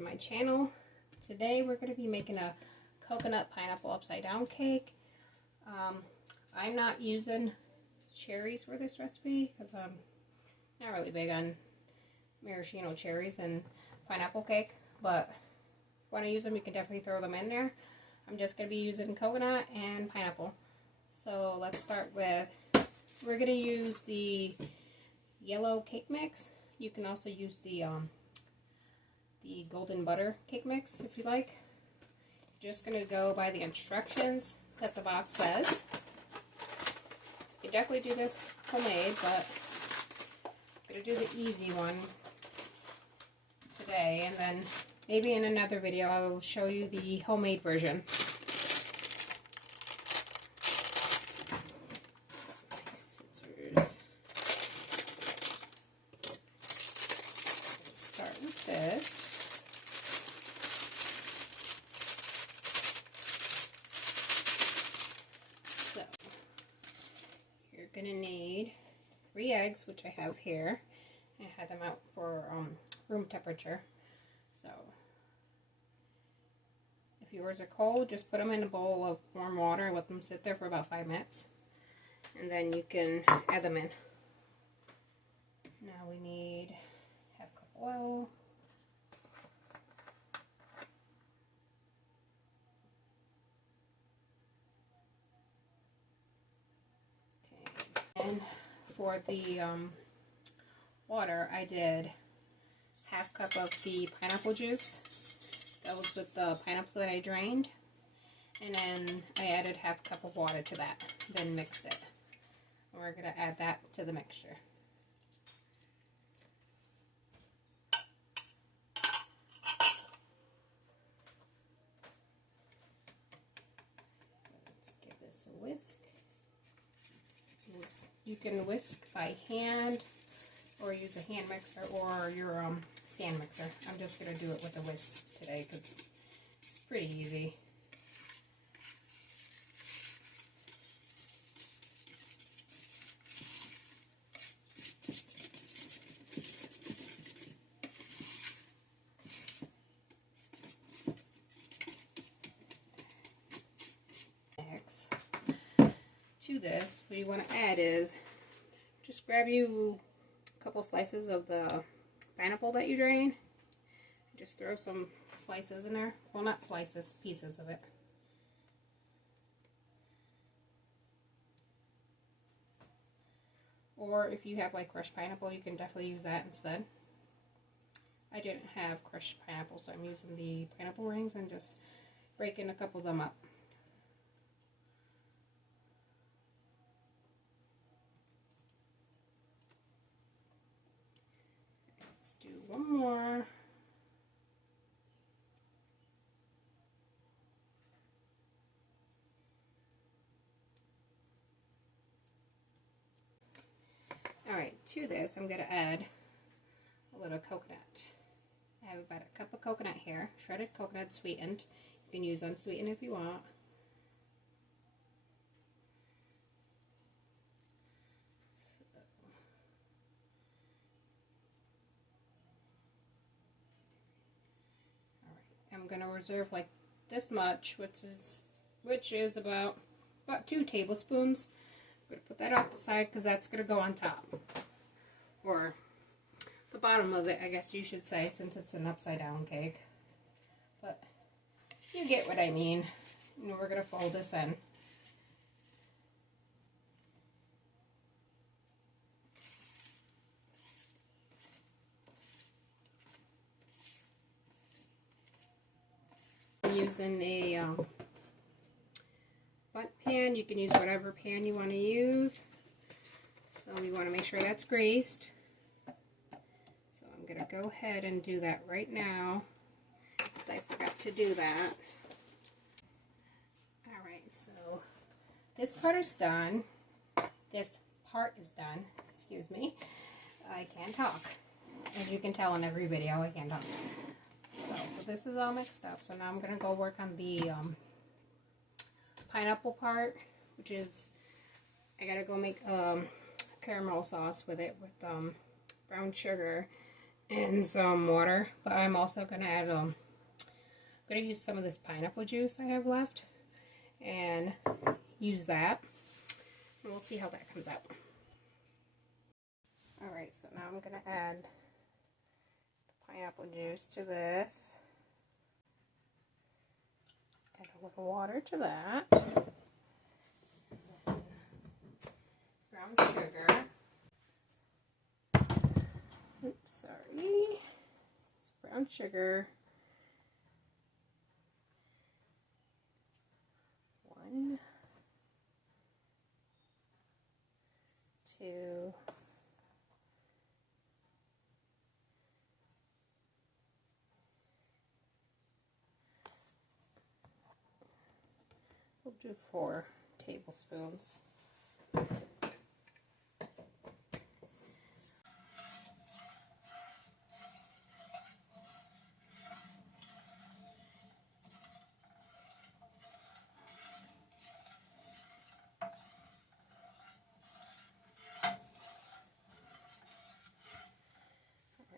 to my channel. Today we're going to be making a coconut pineapple upside down cake. I'm not using cherries for this recipe because I'm not really big on maraschino cherries and pineapple cake, but if you want to use them, you can definitely throw them in there. I'm just going to be using coconut and pineapple. So let's start with, we're going to use the yellow cake mix. You can also use the golden butter cake mix if you like. Just going to go by the instructions that the box says. You can definitely do this homemade, but I'm going to do the easy one today, and then maybe in another video I will show you the homemade version. Scissors. Let's start with this. So you're going to need 3 eggs, which I have here. I had them out for room temperature. So if yours are cold, just put them in a bowl of warm water and let them sit there for about 5 minutes. And then you can add them in. Now we need half cup oil. Okay, and for the water, I did half cup of the pineapple juice. That was with the pineapples that I drained. And then I added half cup of water to that, then mixed it. And we're going to add that to the mixture. Let's give this a whisk. You can whisk by hand, or use a hand mixer, or your stand mixer. I'm just going to do it with a whisk today because it's pretty easy. Next, to this, what you want to add is just grab you couple slices of the pineapple that you drain. Just throw some slices in there. Well, not slices, pieces of it. Or if you have like crushed pineapple, you can definitely use that instead. I didn't have crushed pineapple, so I'm using the pineapple rings and just breaking a couple of them up. Do one more. Alright, to this I'm going to add a little coconut. I have about a cup of coconut here, shredded coconut, sweetened. You can use unsweetened if you want. I'm going to reserve like this much, which is about 2 tablespoons. I'm going to put that off the side because that's going to go on top, or the bottom of it, I guess you should say, since it's an upside down cake. But you get what I mean. And we're going to fold this in. Using a butt pan. You can use whatever pan you want to use. So we want to make sure that's greased. So I'm going to go ahead and do that right now, because I forgot to do that. Alright, so this part is done. This part is done. Excuse me. I can't talk. As you can tell in every video, I can't talk. So this is all mixed up, so now I'm going to go work on the pineapple part, which is, I got to go make caramel sauce with it, with brown sugar and some water, but I'm also gonna add I'm gonna use some of this pineapple juice I have left and use that, and we'll see how that comes out. Alright, so now I'm gonna add the pineapple juice to this, add a little water to that, brown sugar, oops, sorry, it's brown sugar, 1, 2, we'll do 4 tablespoons.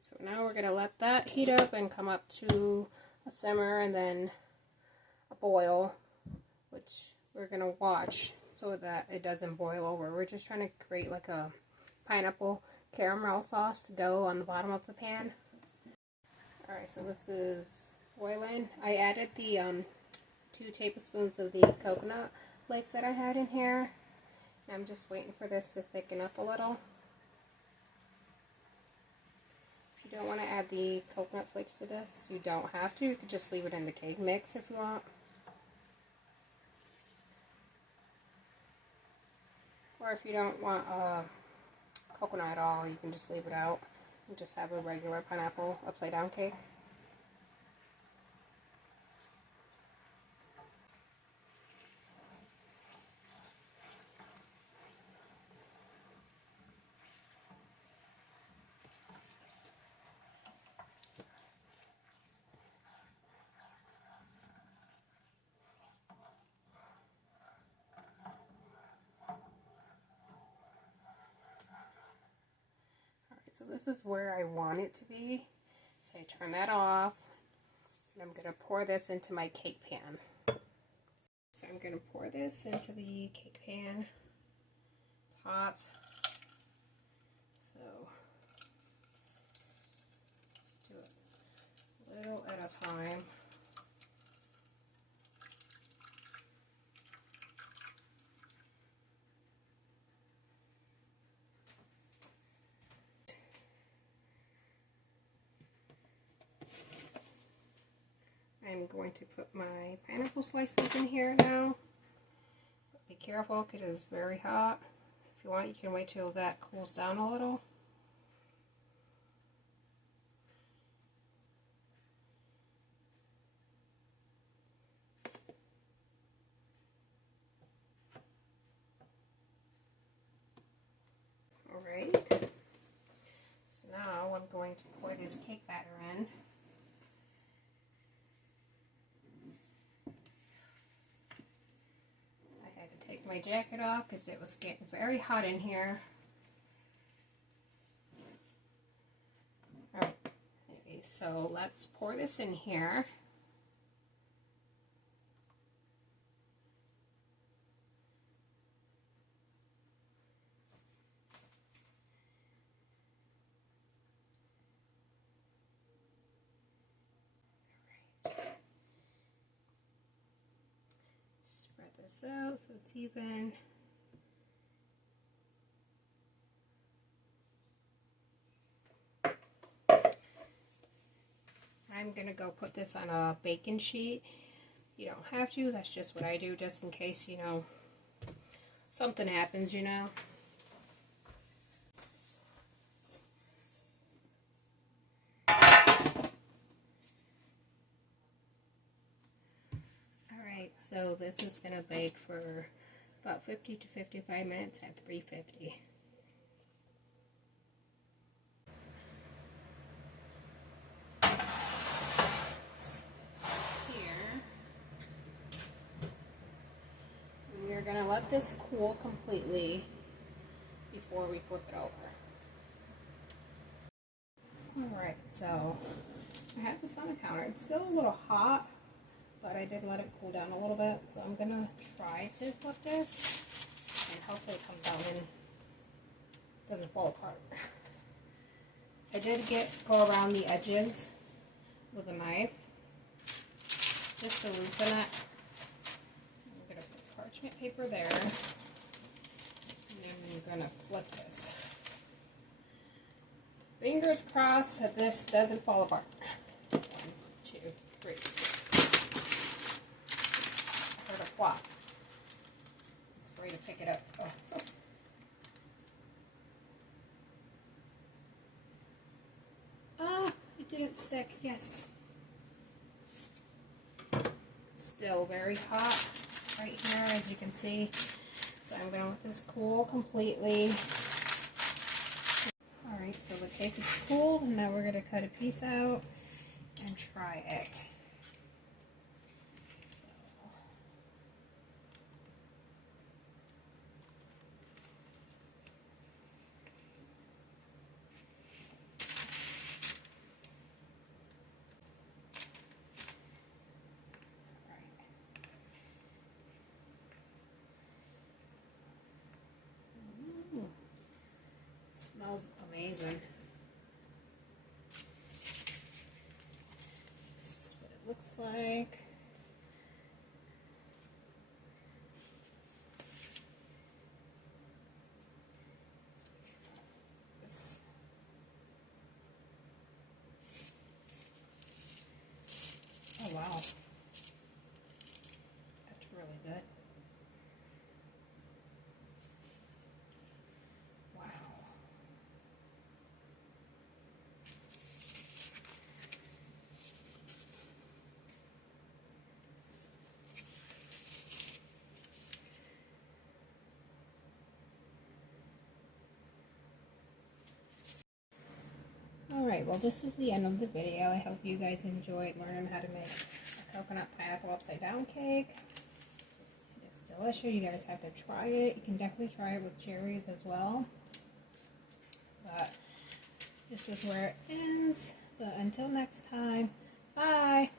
So now we're going to let that heat up and come up to a simmer and then a boil, which we're going to watch so that it doesn't boil over. We're just trying to create like a pineapple caramel sauce to go on the bottom of the pan. Alright, so this is boiling. I added the 2 tablespoons of the coconut flakes that I had in here. I'm just waiting for this to thicken up a little. If you don't want to add the coconut flakes to this, you don't have to. You could just leave it in the cake mix if you want. Or if you don't want coconut at all, you can just leave it out and just have a regular pineapple upside down cake. So this is where I want it to be. So I turn that off, and I'm going to pour this into my cake pan. So I'm going to pour this into the cake pan. It's hot. So do it a little at a time. I'm going to put my pineapple slices in here now. Be careful because it's very hot. If you want, you can wait till that cools down a little. Alright. So now I'm going to pour this cake batter in. Take my jacket off because it was getting very hot in here. Alright, okay, so let's pour this in here. Spread this out so it's even. I'm going to go put this on a baking sheet. You don't have to, that's just what I do just in case, you know, something happens, you know. Alright, so this is going to bake for about 50 to 55 minutes at 350. We're going to let this cool completely before we flip it over. Alright, so I have this on the counter. It's still a little hot, but I did let it cool down a little bit. So I'm going to try to flip this, and hopefully it comes out and doesn't fall apart. I did go around the edges with a knife, just to loosen it. I'm going to put parchment paper there, and then I'm going to flip this. Fingers crossed that this doesn't fall apart. 1, 2, 3. I heard a flop. I'm afraid to pick it up. Oh. Ah, it didn't stick. Yes. Still very hot right here, as you can see. So I'm going to let this cool completely. Alright, so the cake is cooled, and now we're going to cut a piece out and try it. Smells amazing. This is what it looks like. Oh wow. That's really good. Wow. Alright, well this is the end of the video. I hope you guys enjoyed learning how to make a coconut pineapple upside down cake. It's delicious. You guys have to try it. You can definitely try it with cherries as well. But this is where it ends. But until next time, bye!